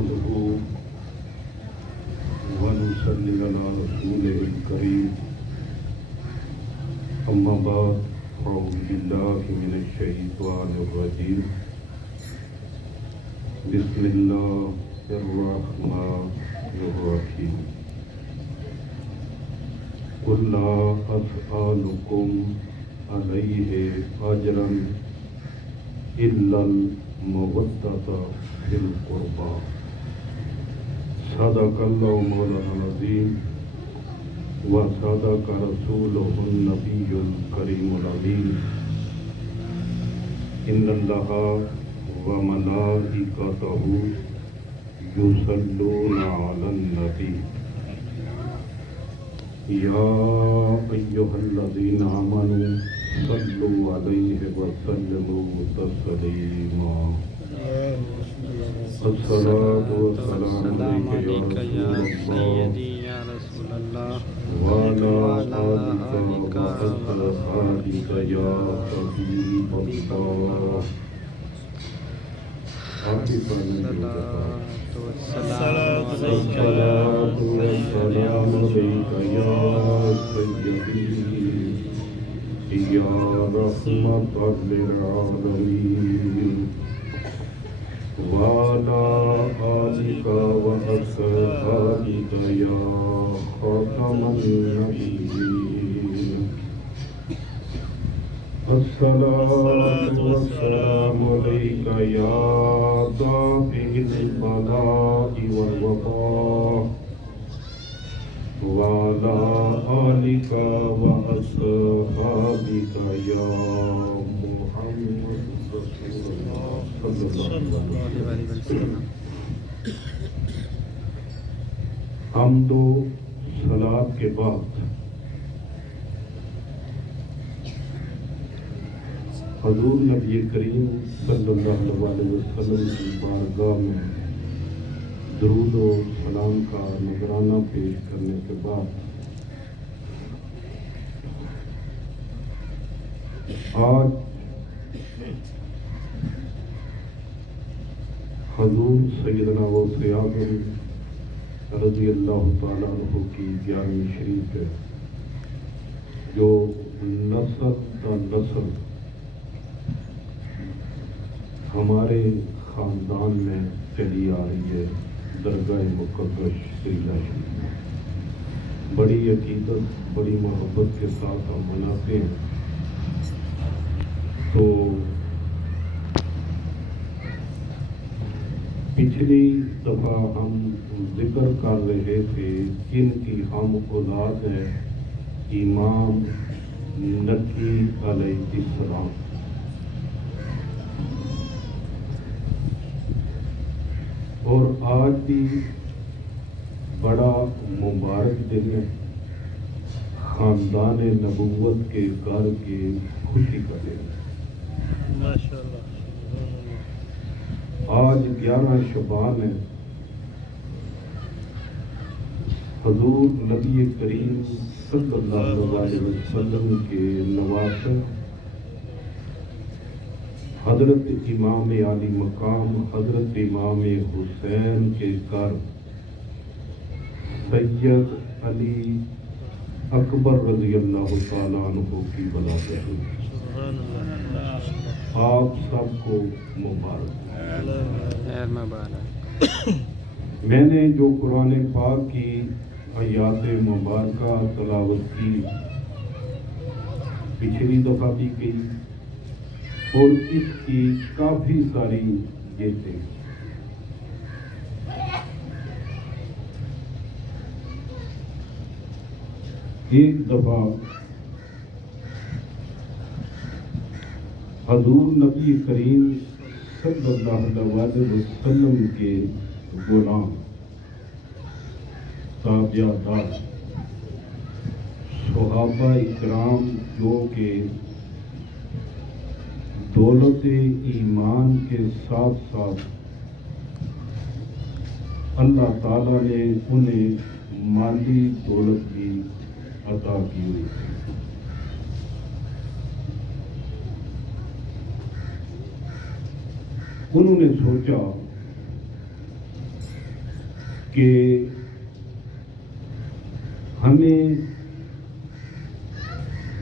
نحمده ونصلي على رسوله الكريم أما بعد أعوذ بالله من الشيطان الرجيم بسم الله الرحمن الرحيم قل لا أسألكم عليه أجرا إلا المودة في القربى صدق الله مولانا العظيم وصدق رسوله النبي الكريم الأمين إن الله وملائكته يصلون على النبي يا أيها الذين آمنوا صلوا عليه وسلموا تسليما الصلاة والسلام عليك يا سيدي يا رسول الله وعلى آلك وأصحابك يا حبيب الله الصلاة والسلام عليك يا سيدي يا رحمة للعالمين وعلى آلك وأصحابك يا خاتم النبيين الصلاة والسلام عليك يا دافع البلاء والوباء وعلى آلك وأصحابك يا محمد رسول الله صلى الله عليه وسلم. حمد و صلاۃ کے بعد حضور نبی کریم صلی اللہ علیہ وسلم کی بارگاہ میں درود و سلام کا نذرانہ پیش کرنے کے بعد آج حضور سیدنا غوث اعظم رضی اللہ تعالیٰ عنہ کی گیارہویں شریف ہے جو نسل تا نسل ہمارے خاندان میں چلی آ رہی ہے. درگاہ مقدس سریلا شریف بڑی عقیدت بڑی محبت کے ساتھ ہم مناتے ہیں. تو پچھلی دفعہ ہم ذکر کر رہے تھے جن کی ہم اولاد ہیں امام نقی علیہ السلام. اور آج بھی بڑا مبارک دن ہے خاندان نبوت کے گھر کے خوشی کا دن. آج 11 شعبان ہے. حضور نبی کریم صلی اللہ علیہ وسلم کے نواسہ حضرت امام علی مقام حضرت امام حسین کے گھر سید علی اکبر رضی اللہ تعالیٰ عنہ کی ولادت ہوئی. آپ سب کو مبارک. میں نے جو قرآن پاک کی آیات مبارکہ تلاوت کی پچھلی دفعہ بھی کی اور اس کی کافی ساری جیتیں. ایک دفعہ حضور نبی کریم صلی اللہ علیہ وسلم کے غلام تابعدار صحابہ اکرام جو کہ دولت ایمان کے ساتھ ساتھ اللہ تعالیٰ نے انہیں مالی دولت بھی عطا کی ہوئی تھی. انہوں نے سوچا کہ ہمیں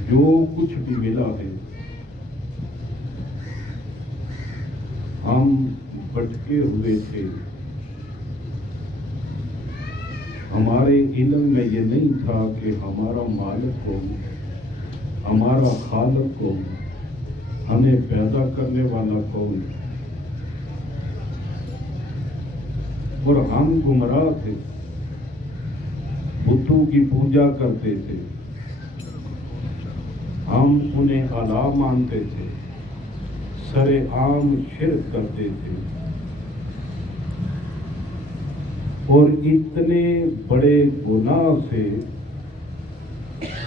جو کچھ بھی ملا ہے ہم بھٹکے ہوئے تھے، ہمارے علم میں یہ نہیں تھا کہ ہمارا مالک کو، ہمارا خالق کو، ہمیں پیدا کرنے والا کون، اور ہم گمراہ تھے، بتوں کی پوجا کرتے تھے، ہم انہیں الہ مانتے تھے، سر عام شرک کرتے تھے، اور اتنے بڑے گناہ سے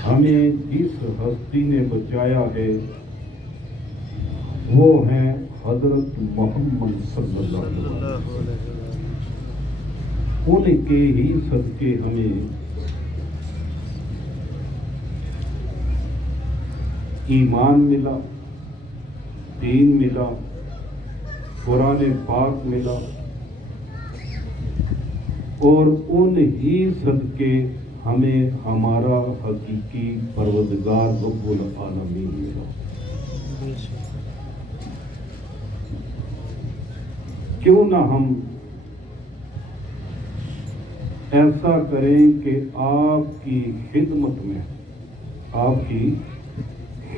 ہمیں جس ہستی نے بچایا ہے وہ ہیں حضرت محمد صلی اللہ علیہ وسلم۔ ان کے ہی صدقے ہمیں ایمان ملا، دین ملا، قرآن پاک ملا، اور ان ہی صدقے ہمیں ہمارا حقیقی پروردگار رب العالمین ملا۔ کیوں نہ ہم ایسا کریں کہ آپ کی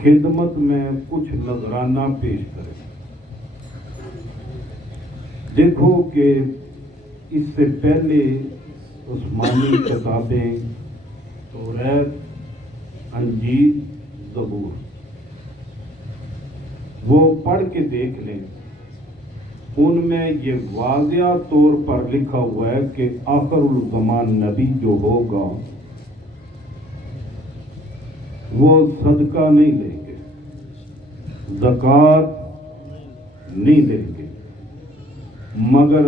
خدمت میں کچھ نذرانہ پیش کریں۔ دیکھو کہ اس سے پہلے عثمانی کتابیں توریت، انجیل، زبور، وہ پڑھ کے دیکھ لیں، ان میں یہ واضح طور پر لکھا ہوا ہے کہ آخر الزمان نبی جو ہوگا وہ صدقہ نہیں لیں گے، زکوٰۃ نہیں لیں گے، مگر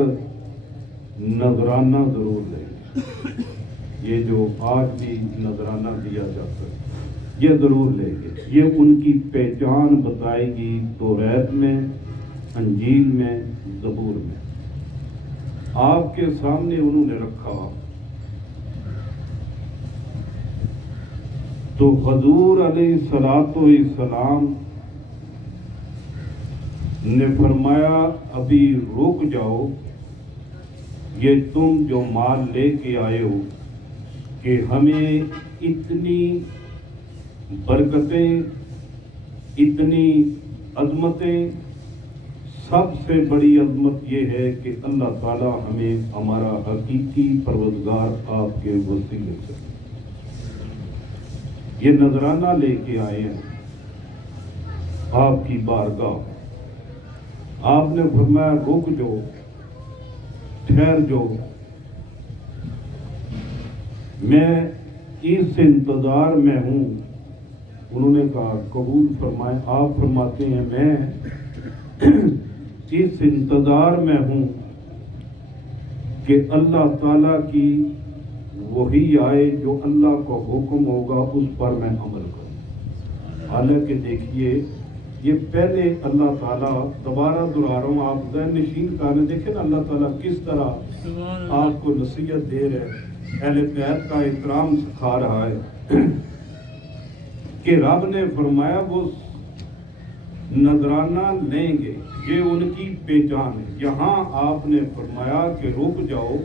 نذرانہ ضرور لیں گے۔ یہ جو آج بھی نذرانہ دیا جاتا ہے یہ ضرور لیں گے۔ یہ ان کی پہچان بتائے گی توریت میں، انجیل میں، زبور میں۔ آپ کے سامنے انہوں نے رکھا تو حضور علیہ الصلوۃ والسلام نے فرمایا ابھی رک جاؤ، یہ تم جو مال لے کے آئے ہو کہ ہمیں اتنی برکتیں، اتنی عظمتیں، سب سے بڑی عظمت یہ ہے کہ اللہ تعالی ہمیں ہمارا حقیقی پروردگار آپ کے وسیلے سے یہ نذرانہ لے کے آئے ہیں آپ کی بارگاہ۔ آپ نے فرمایا رک جاؤ، ٹھہر جاؤ، میں اس انتظار میں ہوں۔ انہوں نے کہا قبول فرمائے۔ آپ فرماتے ہیں میں اس انتظار میں ہوں کہ اللہ تعالیٰ کی وحی آئے، جو اللہ کا حکم ہوگا اس پر میں عمل کروں۔ حالانکہ دیکھیے یہ پہلے اللہ تعالیٰ، دوبارہ دہرا رہا ہوں، آپ ذہن نشین کرنے دیکھیں نا اللہ تعالیٰ کس طرح آپ کو نصیحت دے رہے ہیں، اہل بیت کا احترام سکھا رہا ہے کہ رب نے فرمایا وہ نذرانہ لیں گے، یہ ان کی پہچان ہے۔ یہاں آپ نے فرمایا کہ رک جاؤ،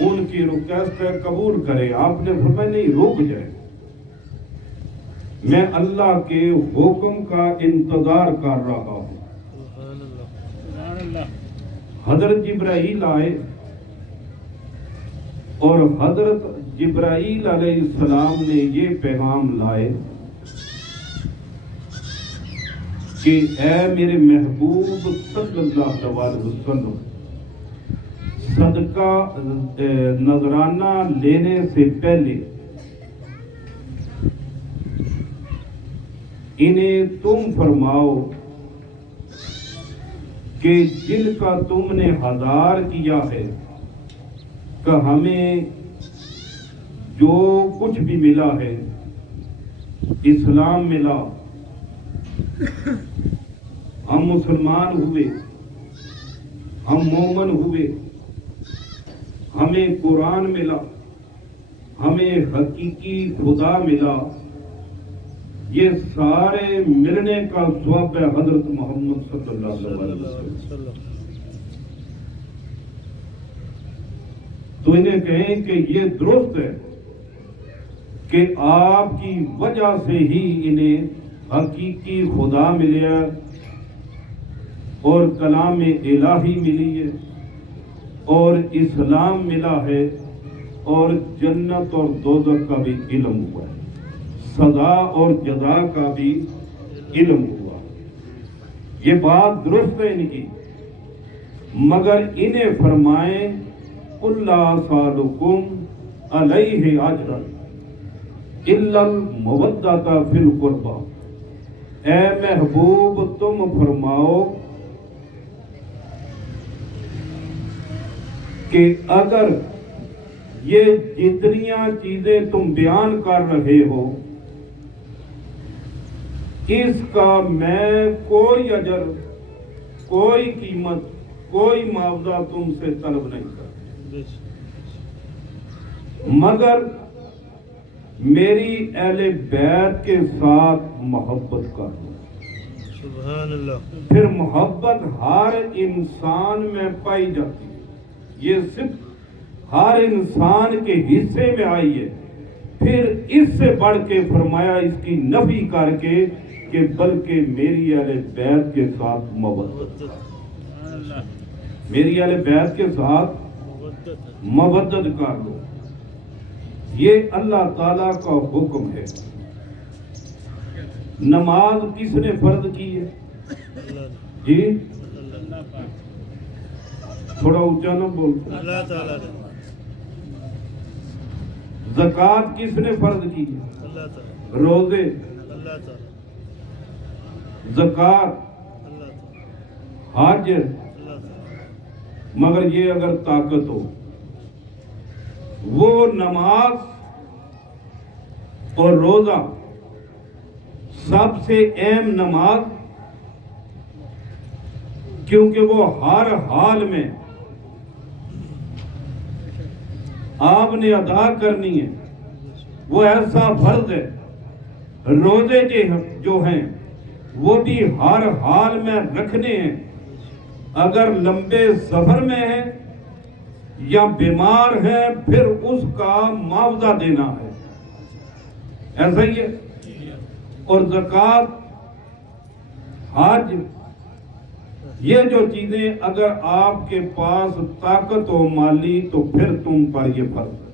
ان کی ریکویسٹ قبول کرے۔ آپ نے فرمایا نہیں، رک جائے، میں اللہ کے حکم کا انتظار کر رہا ہوں۔ حضرت جبرائیل آئے اور حضرت جبرائیل علیہ السلام نے یہ پیغام لائے کہ اے میرے محبوب صلی اللہ علیہ وسلم، صدقہ نذرانہ لینے سے پہلے انہیں تم فرماؤ کہ جن کا تم نے ہزار کیا ہے کہ ہمیں جو کچھ بھی ملا ہے، اسلام ملا، ہم مسلمان ہوئے، ہم مومن ہوئے، ہمیں قرآن ملا، ہمیں حقیقی خدا ملا، یہ سارے ملنے کا ثواب ہے حضرت محمد صلی اللہ علیہ وسلم۔ تو انہیں کہیں کہ یہ درست ہے کہ آپ کی وجہ سے ہی انہیں حقیقی خدا ملیا اور کلام الہی ملی ہے اور اسلام ملا ہے اور جنت اور دوزخ کا بھی علم ہوا ہے، سزا اور جزا کا بھی علم ہوا۔ یہ بات درست ہے ان کی، مگر انہیں فرمائیں اللہ سالکم علیہ اجرا الا المودۃ فی القربى، اے محبوب تم فرماؤ کہ اگر یہ جتنیاں چیزیں تم بیان کر رہے ہو اس کا میں کوئی اجر، کوئی قیمت، کوئی معاوضہ تم سے طلب نہیں کرتا، مگر میری اہل بیت کے ساتھ محبت کر لو۔ سبحان اللہ۔ پھر محبت ہر انسان میں پائی جاتی ہے، یہ صرف ہر انسان کے حصے میں آئی ہے۔ پھر اس سے بڑھ کے فرمایا اس کی نفی کر کے کہ بلکہ میری اہل بیت کے ساتھ مودت، میری اہل بیت کے ساتھ مودت کر لو۔ یہ اللہ تعالیٰ کا حکم ہے۔ نماز کس نے فرض کی ہے؟ جی تھوڑا اونچا نہ بولتے۔ اللہ تعالیٰ نے۔ زکوٰۃ کس نے فرض کی ہے؟ اللہ تعالیٰ۔ روزے، اللہ تعالیٰ۔ زکوٰۃ، اللہ تعالیٰ۔ حج، اللہ تعالیٰ۔ مگر یہ اگر طاقت ہو وہ نماز اور روزہ سب سے اہم نماز، کیونکہ وہ ہر حال میں آپ نے ادا کرنی ہے، وہ ایسا فرض ہے۔ روزے جو ہیں وہ بھی ہر حال میں رکھنے ہیں، اگر لمبے سفر میں ہیں یا بیمار ہیں پھر اس کا معاوضہ دینا ہے، ایسا ہی ہے۔ اور زکوٰۃ، حج، یہ جو چیزیں اگر آپ کے پاس طاقت ہو مالی تو پھر تم پر یہ فرض ہے۔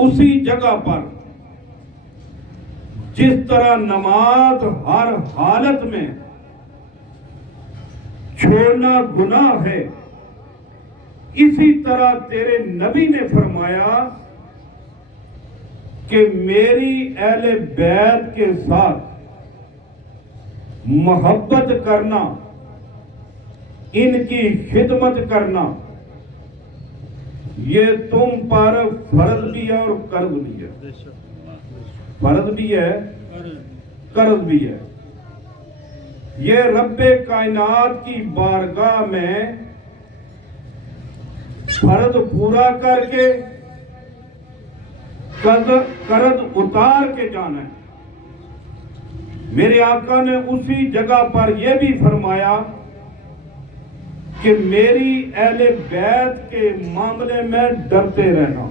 اسی جگہ پر جس طرح نماز ہر حالت میں چھوڑنا گناہ ہے، اسی طرح تیرے نبی نے فرمایا کہ میری اہل بیت کے ساتھ محبت کرنا، ان کی خدمت کرنا، یہ تم پر فرض بھی ہے اور قرض بھی ہے۔ فرض بھی ہے، قرض بھی ہے۔ یہ رب کائنات کی بارگاہ میں فرض پورا کر کے قرض اتار کے جانا ہے۔ میرے آقا نے اسی جگہ پر یہ بھی فرمایا کہ میری اہل بیت کے معاملے میں ڈرتے رہنا۔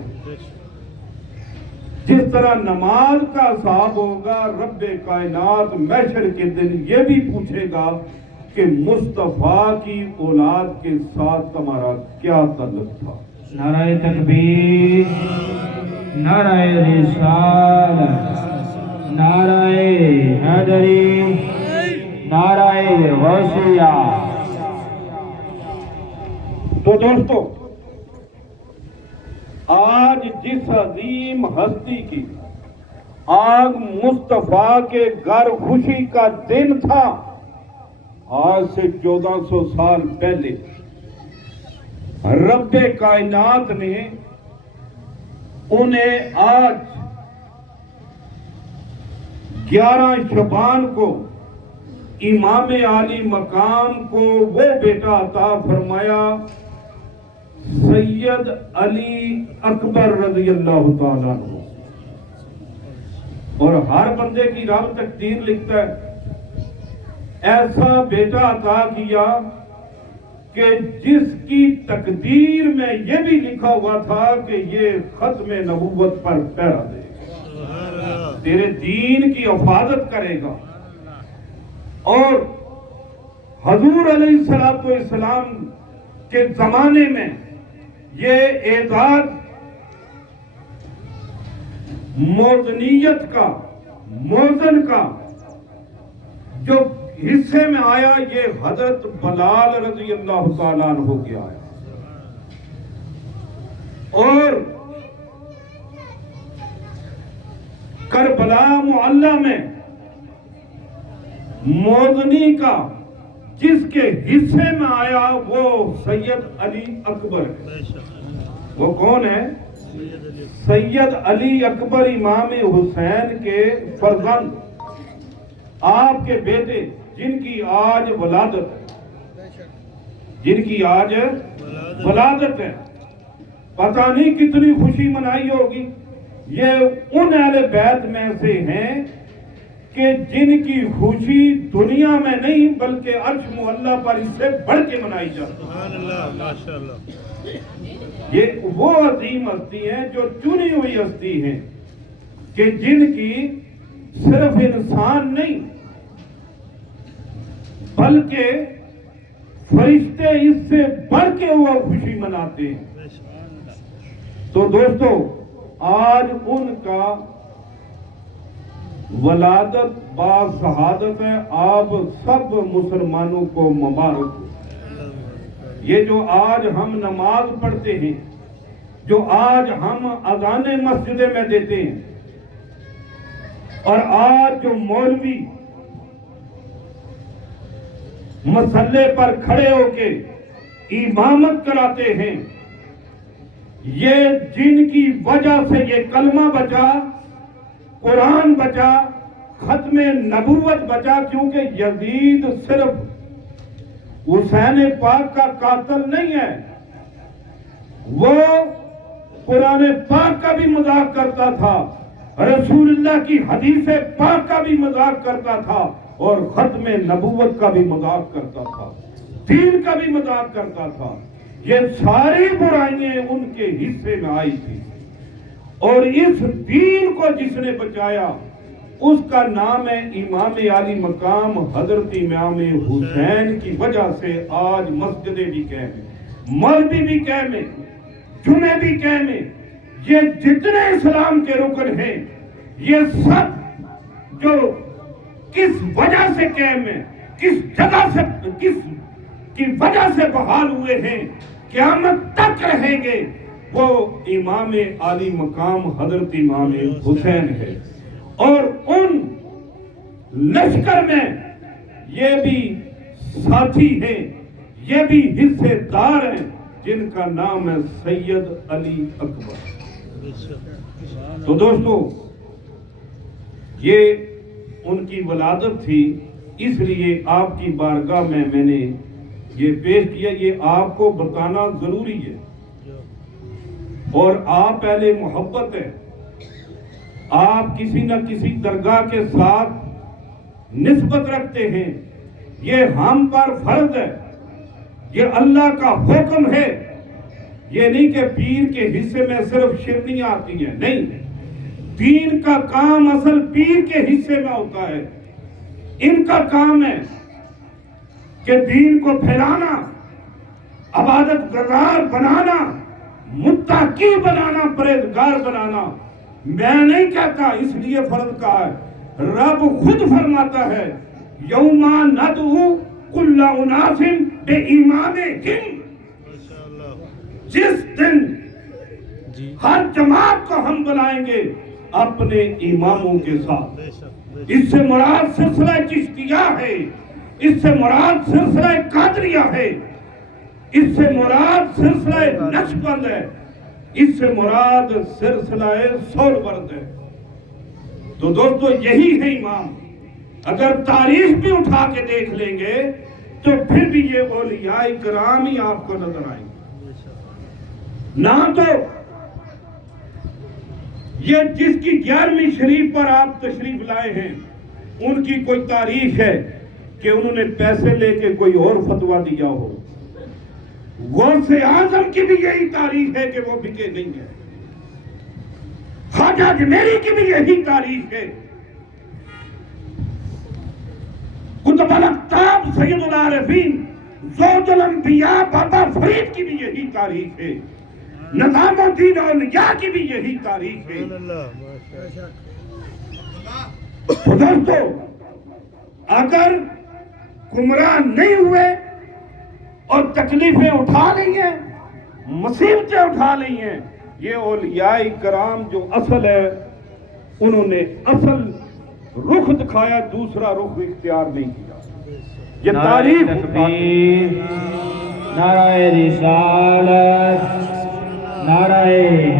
جس طرح نماز کا ثواب ہوگا، رب کائنات محشر کے دن یہ بھی پوچھے گا کہ مصطفیٰ کی اولاد کے ساتھ تمہارا کیا تعلق تھا۔ نعرہ تکبیر، نعرہ رسالت، نعرہ حیدری، نعرہ غوثیہ۔ تو دوستو، آج جس عظیم ہستی کی آج مصطفیٰ کے گھر خوشی کا دن تھا، آج سے 1400 سال پہلے رب کائنات نے انہیں آج 11 شعبان کو امام عالی مقام کو وہ بیٹا عطا فرمایا سید علی اکبر رضی اللہ تعالیٰ عنہ، اور ہر بندے کی رب تقدیر لکھتا ہے، ایسا بیٹا عطا کیا کہ جس کی تقدیر میں یہ بھی لکھا ہوا تھا کہ یہ ختم نبوت پر پہرا دے گا، تیرے دین کی حفاظت کرے گا۔ اور حضور علیہ السلام کے زمانے میں یہ اعزاز موزنیت کا، موزن کا جو حصے میں آیا، یہ حضرت بلال رضی اللہ تعالیٰ عنہ کے آیا۔ اور کربلا معلی میں موزنی کا جس کے حصے میں آیا وہ سید علی اکبر ہے۔ وہ کون ہے؟ سید علی اکبر امام حسین کے فرزند، آپ کے بیٹے، جن کی آج ولادت ہے، جن کی آج ولادت ہے۔ پتہ نہیں کتنی خوشی منائی ہوگی۔ یہ ان اہل بیت میں سے ہیں کہ جن کی خوشی دنیا میں نہیں بلکہ عرش معلی پر اس سے بڑھ کے منائی جاتی ہے۔ سبحان اللہ، ماشاءاللہ۔ یہ وہ عظیم ہستی ہیں جو چنی ہوئی ہستی ہیں کہ جن کی صرف انسان نہیں بلکہ فرشتے اس سے بڑھ کے وہ خوشی مناتے ہیں۔ تو دوستو، آج ان کا ولادت با شہادت ہے، آپ سب مسلمانوں کو مبارک ہو۔ یہ جو آج ہم نماز پڑھتے ہیں، جو آج ہم اذان مسجد میں دیتے ہیں، اور آج جو مولوی مسلح پر کھڑے ہو کے امامت کراتے ہیں، یہ جن کی وجہ سے یہ کلمہ بچا، قرآن بچا، ختم نبوت بچا، کیونکہ یزید صرف حسین پاک کا قاتل نہیں ہے، وہ قرآن پاک کا بھی مذاق کرتا تھا، رسول اللہ کی حدیث پاک کا بھی مذاق کرتا تھا، اور ختم نبوت کا بھی مذاق کرتا تھا، دین کا بھی مذاق کرتا تھا۔ یہ ساری برائیاں ان کے حصے میں آئی تھی، اور اس دین کو جس نے بچایا اس کا نام ہے امام عالی مقام حضرت امام حسین کی وجہ سے آج مسجدیں بھی قائم ہیں، مولوی بھی قائم ہیں، جمعے بھی قائم ہیں۔ یہ جتنے اسلام کے رکن ہیں، یہ سب جو کس وجہ سے قائم ہیں، کس جگہ سے، کس کی وجہ سے بحال ہوئے ہیں، قیامت تک رہیں گے، وہ امام عالی مقام حضرت امام حسین ہے۔ اور ان لشکر میں یہ بھی ساتھی ہیں، یہ بھی حصے دار ہیں، جن کا نام ہے سید علی اکبر۔ تو دوستو، یہ ان کی ولادت تھی، اس لیے آپ کی بارگاہ میں میں نے یہ پیش کیا۔ یہ آپ کو بتانا ضروری ہے، اور آپ اہل محبت ہیں، آپ کسی نہ کسی درگاہ کے ساتھ نسبت رکھتے ہیں، یہ ہم پر فرض ہے، یہ اللہ کا حکم ہے۔ یہ نہیں کہ پیر کے حصے میں صرف شرنیاں آتی ہیں، نہیں، دین کا کام اصل پیر کے حصے میں ہوتا ہے۔ ان کا کام ہے کہ دین کو پھیلانا، عبادت گزار بنانا، متقی بنانا، پرہیزگار بنانا۔ میں نہیں کہتا، اس لیے فرض کہا ہے، رب خود فرماتا ہے یوم ندعو کل اناس بامامہم، جس دن ہر جماعت کو ہم بلائیں گے اپنے اماموں کے ساتھ۔ اس سے مراد سلسلہ چشتیہ ہے، اس سے مراد سلسلہ قادریہ ہے، اس سے مراد سلسلہ نقشبند ہے، اس سے مراد سلسلہ سہروردی ہے۔ تو دوستو، یہی ہے امام۔ اگر تاریخ بھی اٹھا کے دیکھ لیں گے تو پھر بھی یہ اولیاء کرام ہی آپ کو نظر آئیں گے۔ نہ تو یہ جس کی 11ویں شریف پر آپ تشریف لائے ہیں ان کی کوئی تاریخ ہے کہ انہوں نے پیسے لے کے کوئی اور فتویٰ دیا ہو. غوث اعظم کی بھی یہی تاریخ ہے کہ وہ بکے نہیں ہے. خواجہ اجمیری کی بھی یہی تاریخ ہے. قطب الاقطاب سید العارفین زوج الانبیاء بابا فرید کی بھی یہی تاریخ ہے. نظام الدین اولیاء کی بھی یہی تاریخ ہے. تو دوستو اگر گمراہ نہیں ہوئے اور تکلیفیں اٹھا لی ہیں، مصیبتیں اٹھا لی ہیں، یہ اولیاء کرام جو اصل ہے انہوں نے اصل رخ دکھایا، دوسرا رخ اختیار نہیں کیا. یہ نعرہ تاریخ تکبیر، نعرہ رسالت، نعرہ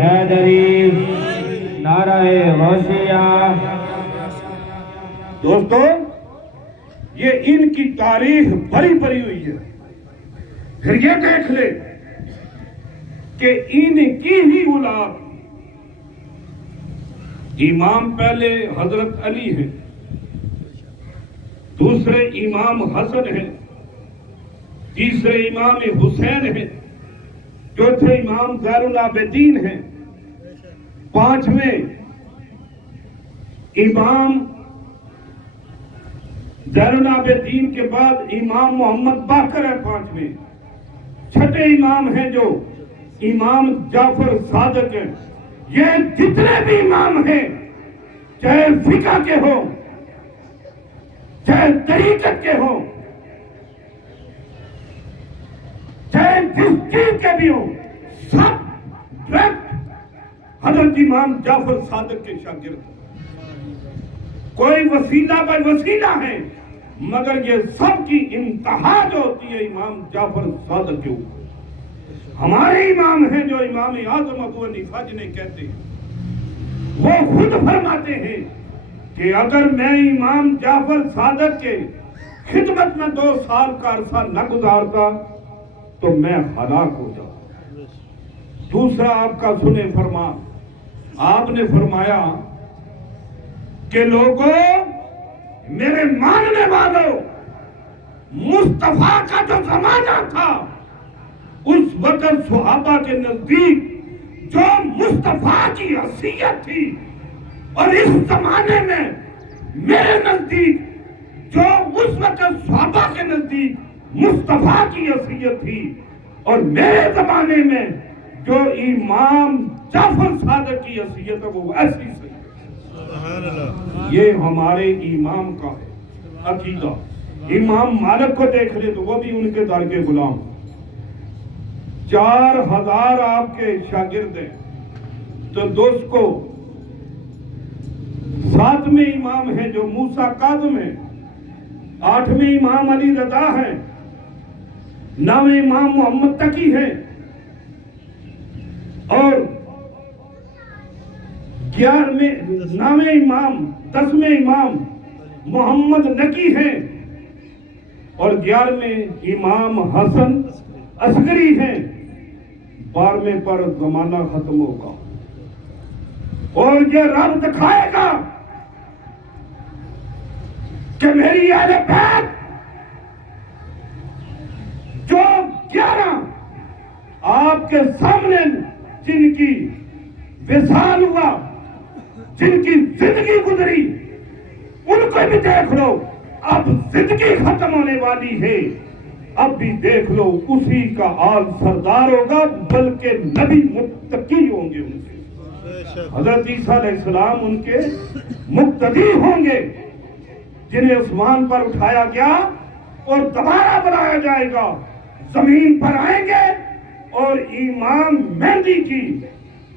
حیدری، نعرہ غوثیہ. دوستو یہ ان کی تاریخ بھری بھری ہوئی ہے. پھر یہ دیکھ لے کہ ان کی ہی اولاد امام پہلے حضرت علی ہیں، دوسرے امام حسن ہیں، تیسرے امام حسین ہیں، چوتھے امام زین العابدین ہیں، پانچویں امام زین العابدین کے بعد امام محمد باقر ہے پانچویں، چھٹے امام ہیں جو امام جعفر صادق ہیں. یہ جتنے بھی امام ہیں چاہے فقہ کے ہوں چاہے طریقت کے ہوں چاہے جس چیز کے بھی ہوں، سب ڈائریکٹ حضرت امام جعفر صادق کے شاگرد ہیں. کوئی وسیلہ بائی وسیلہ ہے مگر یہ سب کی انتہا جو ہوتی ہے امام جعفر صادق کے اوپر. ہمارے امام ہیں جو امام اعظم ابو حنیفہ جنہیں کہتے ہیں، وہ خود فرماتے ہیں کہ اگر میں امام جعفر صادق کے خدمت میں 2 سال کا عرصہ نہ گزارتا تو میں ہلاک ہو جاتا. دوسرا آپ کا سنیں فرمان، آپ نے فرمایا کہ لوگوں، میرے ماننے والوں، مصطفیٰ کا جو زمانہ تھا اس وقت صحابہ کے نزدیک جو مصطفیٰ کی حیثیت تھی، اور اس زمانے میں میرے نزدیک جو اس وقت صحابہ کے نزدیک مصطفیٰ کی حیثیت تھی، اور میرے زمانے میں جو امام جعفر صادق کی حیثیت ہے وہ ایسی صحیح. یہ ہمارے امام کا ہے عقیدہ. امام مالک کو دیکھ لے تو وہ بھی ان کے در کے غلام. 4000 آپ کے شاگرد ہیں تو دوست کو 7ویں امام ہیں جو موسیٰ کاظم ہیں، 8ویں امام علی رضا ہیں، 9ویں امام محمد تقی ہیں، اور 9ویں امام 10ویں امام محمد نقی ہیں، اور 11ویں امام حسن عسکری ہیں. 12ویں پر زمانہ ختم ہوگا اور یہ رب دکھائے گا کہ میری اہل بیت جو 11 آپ کے سامنے جن کی وصال ہوا، جن کی زندگی گزری، ان کو بھی دیکھ لو. اب زندگی ختم ہونے والی ہے، اب بھی دیکھ لو اسی کا آل سردار ہوگا، بلکہ نبی متقی ہوں گے. ان کے حضرت عیسیٰ علیہ السلام ان کے مقتدی ہوں گے جنہیں آسمان پر اٹھایا گیا اور دوبارہ بلایا جائے گا. زمین پر آئیں گے اور امام مہدی کی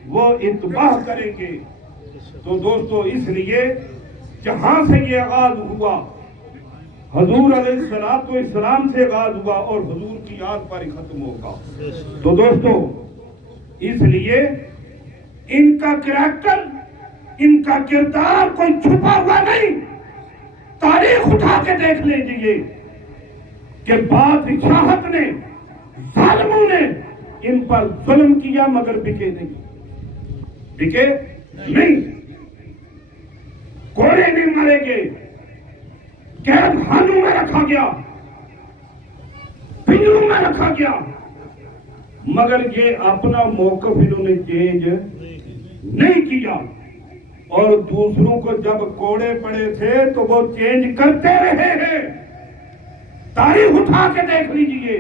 وہ اتباع کریں گے. تو دوستو اس لیے جہاں سے یہ آغاز ہوا حضور علیہ السلام سے آغاز ہوا اور حضور کی یاد پر ہی ختم ہوگا. تو دوستو اس لیے ان کا کریکٹر، ان کا کردار کوئی چھپا ہوا نہیں. تاریخ اٹھا کے دیکھ لیجئے کہ بادشاہت نے، ظالموں نے ان پر ظلم کیا مگر بکے نہیں، بکے نہیں، کوڑے نہیں مارے گئے، قید خانوں میں رکھا گیا، پنجروں میں رکھا گیا، مگر یہ اپنا موقف انہوں نے چینج نہیں کیا، اور دوسروں کو جب کوڑے پڑے تھے تو وہ چینج کرتے رہے ہیں۔ تاریخ اٹھا کے دیکھ لیجئے،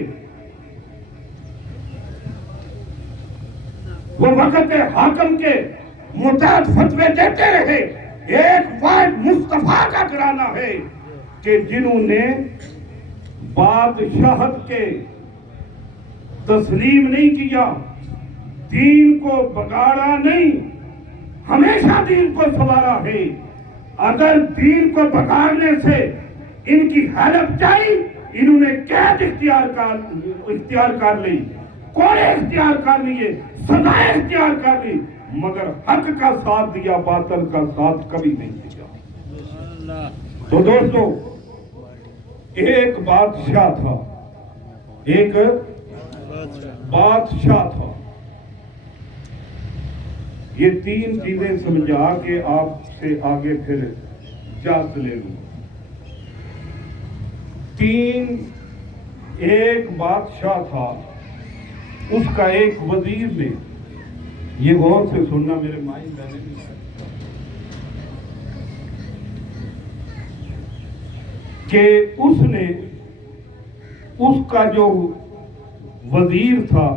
وہ وقت حاکم کے متعدد فتوے دیتے رہے۔ ایک واحد مصطفیٰ کا گھرانہ ہے کہ جنہوں نے بادشاہت کے تسلیم نہیں کیا، دین کو بگاڑا نہیں، ہمیشہ دین کو سنوارا ہے۔ اگر دین کو بگاڑنے سے ان کی ہیلپ چاہی، انہوں نے قید اختیار کر لی، کوڑے اختیار کر لیے، سزائیں اختیار کر لی، مگر حق کا ساتھ دیا، باطل کا ساتھ کبھی نہیں دیا۔ تو دوستو، ایک بادشاہ تھا، ایک بادشاہ تھا۔ یہ تین چیزیں سمجھا کے آپ سے آگے پھر اجازت لے لوں۔ ایک بادشاہ تھا، اس کا ایک وزیر نے، یہ غور سے سننا میرے مائی بہنیں، کہ اس نے، اس کا جو وزیر تھا،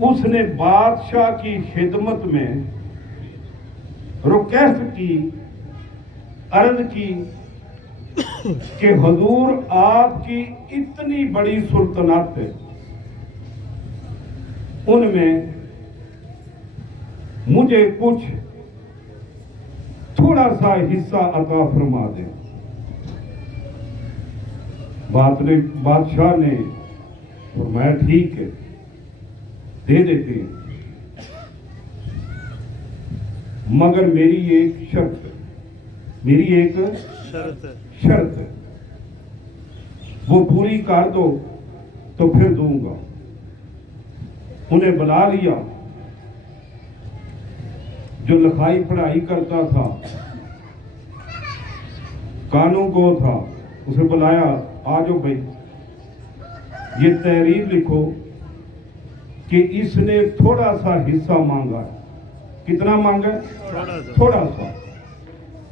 اس نے بادشاہ کی خدمت میں ریکویسٹ کی، عرض کی کہ حضور آپ کی اتنی بڑی سلطنت ہے، ان میں مجھے کچھ تھوڑا سا حصہ عطا فرما دیں۔ بادشاہ نے فرمایا ٹھیک ہے، دے دیتے ہیں، مگر میری ایک شرط ہے، میری ایک شرط ہے، وہ پوری کر دو تو پھر دوں گا۔ انہیں بلا لیا، جو لکھائی پڑھائی کرتا تھا، قانون کو تھا، اسے بلایا، آ جاؤ بھائی، یہ تحریر لکھو کہ اس نے تھوڑا سا حصہ مانگا ہے۔ کتنا مانگا ہے؟ تھوڑا سا،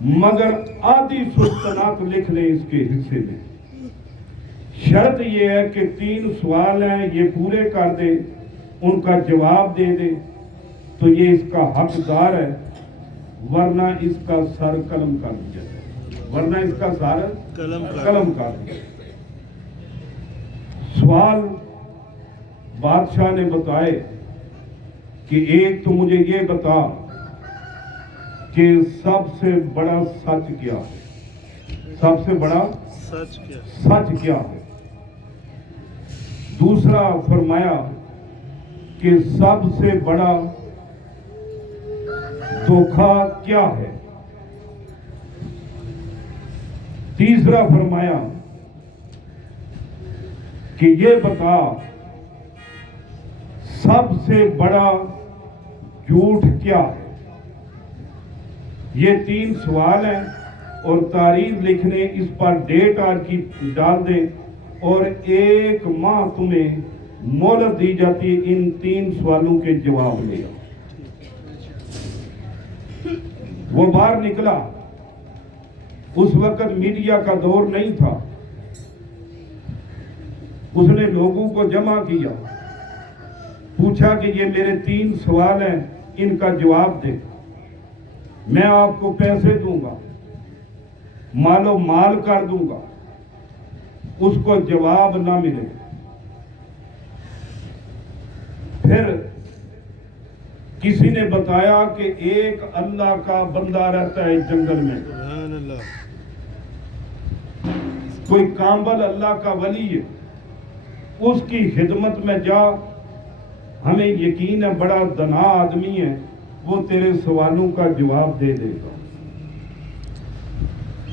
مگر آدھی سلطنت لکھ لیں اس کے حصے میں۔ شرط یہ ہے کہ 3 سوال ہیں، یہ پورے کر دے، ان کا جواب دے دے تو یہ اس کا حقدار ہے، ورنہ اس کا سر قلم کر دیا جائے، ورنہ اس کا سر قلم کر دیا۔ سوال بادشاہ نے بتائے کہ ایک تو مجھے یہ بتا کہ سب سے بڑا سچ کیا ہے، سب سے بڑا سچ کیا ہے۔ دوسرا فرمایا کہ سب سے بڑا دھوکہ کیا ہے۔ تیسرا فرمایا کہ یہ بتا سب سے بڑا جھوٹ کیا ہے۔ یہ 3 سوال ہیں، اور تاریخ لکھنے، اس پر ڈیٹ آج کی ڈال دیں، اور 1 ماہ تمہیں مہلت دی جاتی ہے ان 3 سوالوں کے جواب دیا۔ وہ باہر نکلا، اس وقت میڈیا کا دور نہیں تھا، اس نے لوگوں کو جمع کیا، پوچھا کہ یہ میرے 3 سوال ہیں، ان کا جواب دے، میں آپ کو پیسے دوں گا، مال و مال کر دوں گا۔ اس کو جواب نہ ملے، پھر کسی نے بتایا کہ ایک اللہ کا بندہ رہتا ہے جنگل میں، کوئی کامبل اللہ کا ولی ہے، اس کی خدمت میں جا، ہمیں یقین ہے بڑا دنا آدمی ہے، وہ تیرے سوالوں کا جواب دے دے گا۔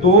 2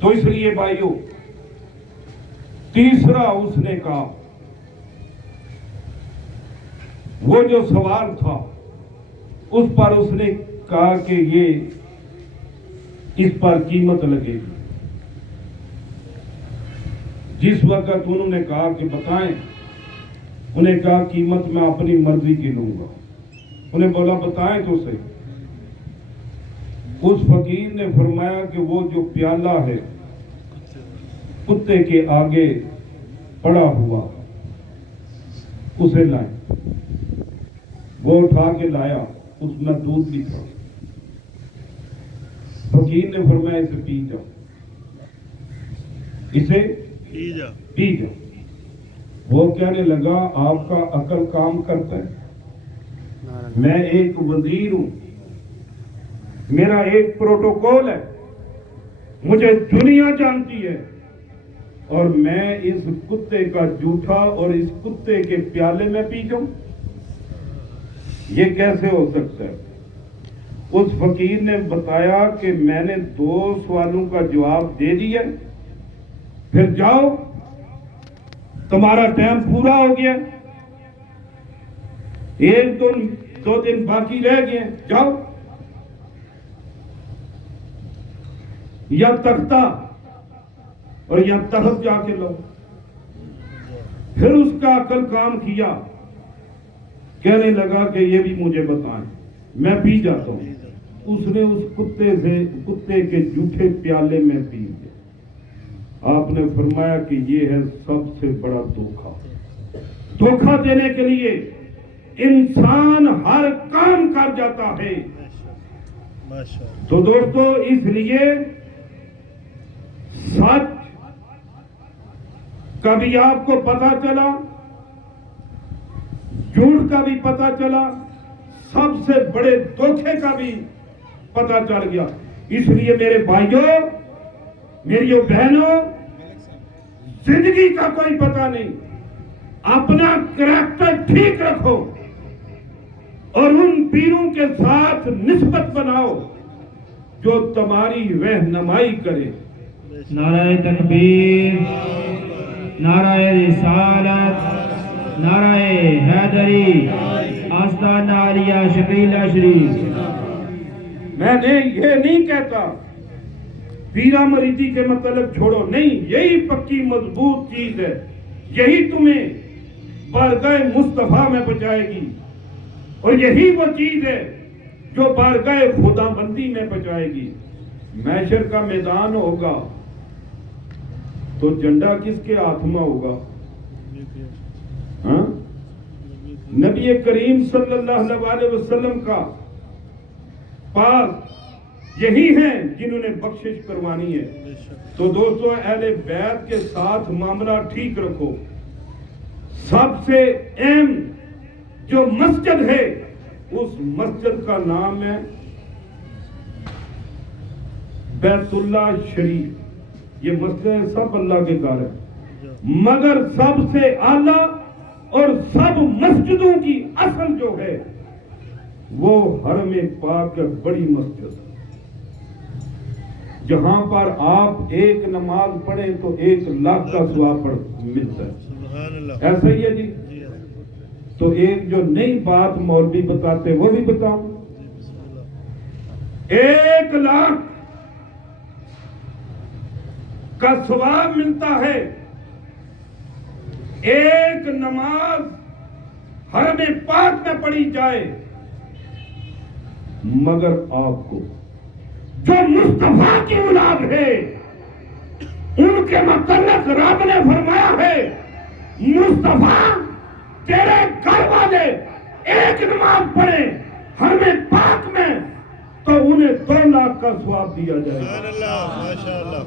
تو اس لیے بھائیوں تیسرا اس نے کہا وہ جو سوال تھا اس پر اس نے کہا کہ یہ اس پر قیمت لگے گی. جس وقت انہوں نے کہا کہ بتائیں, انہیں کہا قیمت میں اپنی مرضی کی لوں گا. انہیں بولا بتائیں تو صحیح. اس فقیر نے فرمایا کہ وہ جو پیالہ ہے کتے کے آگے پڑا ہوا اسے لائیں. وہ اٹھا کے لایا, اس میں دودھ بھی تھا. فقیر نے فرمایا اسے پی جاؤ, اسے پی جا. پی جاؤ. وہ کہنے لگا آپ کا عقل کام کرتا ہے؟ میں ایک وزیر ہوں, میرا ایک پروٹوکول ہے, مجھے دنیا جانتی ہے, اور میں اس کتے کا جوٹا اور اس کتے کے پیالے میں پی جاؤں؟ یہ کیسے ہو سکتا ہے؟ اس فقیر نے بتایا کہ میں نے 2 سوالوں کا جواب دے دیا, پھر جاؤ, تمہارا ٹائم پورا ہو گیا, 1-2 دن باقی رہ گئے, جاؤ. یا تختہ اور یا تخت جا کے لو. پھر اس کا عقل کام کیا, کہنے لگا کہ یہ بھی مجھے بتائیں, میں پی جاتا ہوں. اس نے اس کتے کے جھوٹے پیالے میں پی لیا. آپ نے فرمایا کہ یہ ہے سب سے بڑا دھوکہ. دھوکہ دینے کے لیے انسان ہر کام کر جاتا ہے. تو دوستو اس لیے سچ کا بھی آپ کو پتا چلا, جھوٹ کا بھی پتا چلا, سب سے بڑے دھوکے کا بھی پتا چل گیا. اس لیے میرے بھائیوں, میری بہنوں, زندگی کا کوئی پتہ نہیں, اپنا کریکٹر ٹھیک رکھو اور ان پیروں کے ساتھ نسبت بناؤ جو تمہاری رہنمائی کرے. نعرہ تکبیر, نعرہ رسالت, نعرہ حیدری, آستانہ عالیہ شبیلہ شریف. میں نے یہ نہیں کہتا پیرا مریدی کے مطلب چھوڑو, نہیں, یہی پکی مضبوط چیز ہے, یہی تمہیں بارگاہ مصطفیٰ میں پہنچائے گی, اور یہی وہ چیز ہے جو بارگاہ خدا بندی میں پہنچائے گی. محشر کا میدان ہوگا تو جھنڈا کس کے ہاتھ میں ہوگا؟ ہاں, نبی کریم صلی اللہ علیہ وسلم کا پاس یہی ہیں جنہوں نے بخشش کروانی ہے. تو دوستو اہل بیت کے ساتھ معاملہ ٹھیک رکھو. سب سے اہم جو مسجد ہے اس مسجد کا نام ہے بیت اللہ شریف. یہ مسجد سب اللہ کے گھر ہے, مگر سب سے اعلیٰ اور سب مسجدوں کی اصل جو ہے وہ حرم پاک بڑی مسجد, جہاں پر آپ ایک نماز پڑھیں تو 1,00,000 کا ثواب ملتا ہے. ایسا ہی ہے جی. تو ایک جو نئی بات مولوی بتاتے وہ بھی بتاؤں. 1,00,000 کا ثواب ملتا ہے ایک نماز حرم پاک میں پڑھی جائے, مگر آپ کو جو مصطفیٰ کی اولاد ہے ان کے متعلق رب نے فرمایا ہے مصطفیٰ تیرے گھر والے ایک نماز پڑھے حرم پاک میں تو انہیں 2,00,000 کا ثواب دیا جائے گا.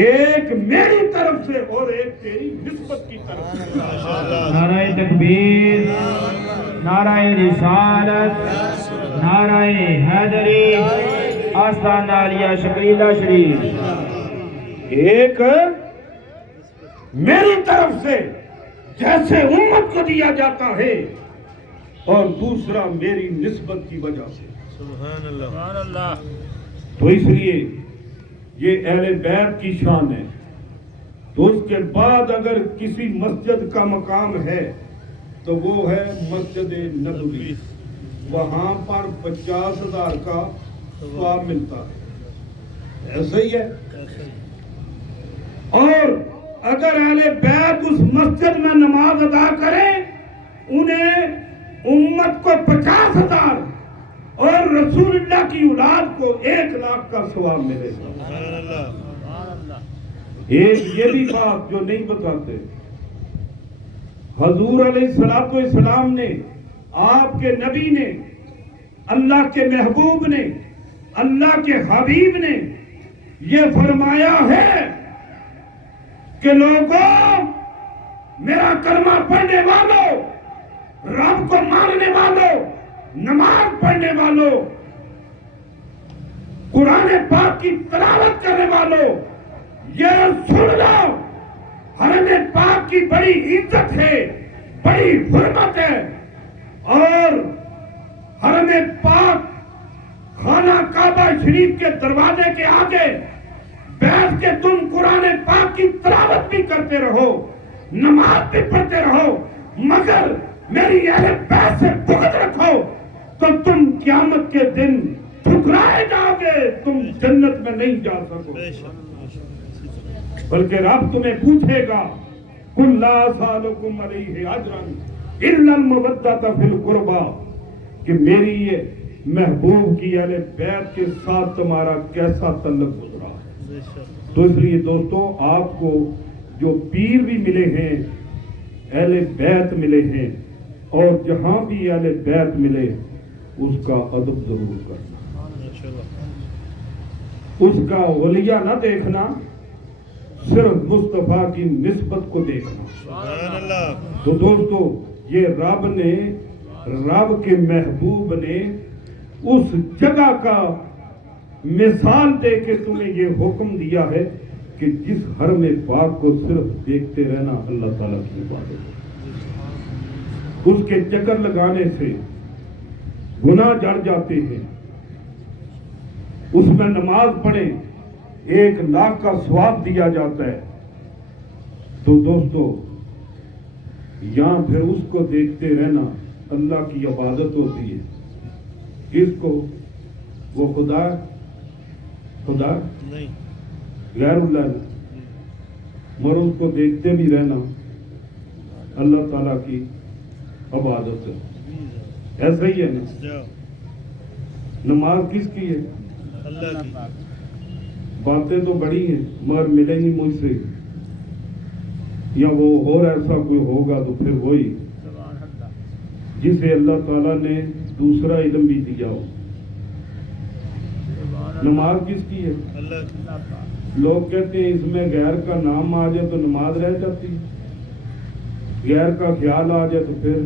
ایک میری طرف سے اور ایک تیری نسبت کی طرف سے. نعرہ تکبیر, نعرہ رسالت, نعرہ حیدری, آستانہ عالیہ شبیلہ شریف. ایک میری طرف سے جیسے امت کو دیا جاتا ہے اور دوسرا میری نسبت کی وجہ سے. سبحان اللہ. تو اس لیے یہ اہل بیت کی شان ہے. تو اس کے بعد اگر کسی مسجد کا مقام ہے تو وہ ہے مسجد نبوی. وہاں پر 50,000 کا ثواب ملتا ہے. ایسا ہی ہے. اور اگر اہل بیت اس مسجد میں نماز ادا کریں انہیں امت کو 50,000 اور رسول اللہ کی اولاد کو 1,00,000 کا ثواب ملے گا. سبحان اللہ. ایک یہ بھی بات جو نہیں بتاتے, حضور علیہ السلام نے, آپ کے نبی نے, اللہ کے محبوب نے, اللہ کے حبیب نے یہ فرمایا ہے کہ لوگوں, میرا کلمہ پڑھنے والوں, رب کو ماننے والوں, نماز پڑھنے والوں, قرآن پاک کی تلاوت کرنے والوں, یہ سن لو, حرم پاک کی بڑی عزت ہے, بڑی حرمت ہے, اور حرم پاک خانہ کعبہ شریف کے دروازے کے آگے بیٹھ کے تم قرآن پاک کی تلاوت بھی کرتے رہو, نماز بھی پڑھتے رہو, مگر میری اہل بیت سے بغض رکھو تو تم قیامت کے دن ٹھکرائے جاؤ گے, تم جنت میں نہیں جا سکو. بے شک. بلکہ رب تمہیں پوچھے گا, قُلْ لَا أَسْأَلُكُمْ عَلَيْهِ أَجْرًا إِلَّا الْمَوَدَّةَ فِي الْقُرْبَى, کہ میری یہ محبوب کی اہل بیت کے ساتھ تمہارا کیسا تعلق گزرا. بے شک. تو اس لیے دوستو, آپ کو جو پیر بھی ملے ہیں, اہل بیت ملے ہیں, اور جہاں بھی اہل بیت ملے اس کا ادب ضرور کرنا, ماشاءاللہ. اس کا ولیہ نہ دیکھنا, صرف مصطفیٰ کی نسبت کو دیکھنا. سبحان اللہ. تو دوستو, یہ رب کے محبوب نے اس جگہ کا مثال دے کے تمہیں یہ حکم دیا ہے کہ جس حرم پاک کو صرف دیکھتے رہنا اللہ تعالیٰ کی عبادت ہے. اس کے چکر لگانے سے گناہ جڑ جاتے ہیں. اس میں نماز پڑھیں 1,00,000 کا ثواب دیا جاتا ہے. تو دوستو, یہاں پھر اس کو دیکھتے رہنا اللہ کی عبادت ہوتی ہے. کس کو؟ وہ خدا نہیں. غیر اللہ نے, مگر اس کو دیکھتے بھی رہنا اللہ تعالیٰ کی عبادت ہے. ایسا ہی ہے نا. جاؤ. نماز کس کی ہے؟ اللہ کی. باتیں تو بڑی ہیں مگر ملیں گی مجھ سے, یا وہ اور ایسا کوئی ہوگا تو پھر وہی جسے اللہ تعالیٰ نے دوسرا علم بھی دیا ہو. نماز کس کی ہے؟ اللہ کی. لوگ کہتے ہیں اس میں غیر کا نام آ جائے تو نماز رہ جاتی ہے, غیر کا خیال آ جائے تو پھر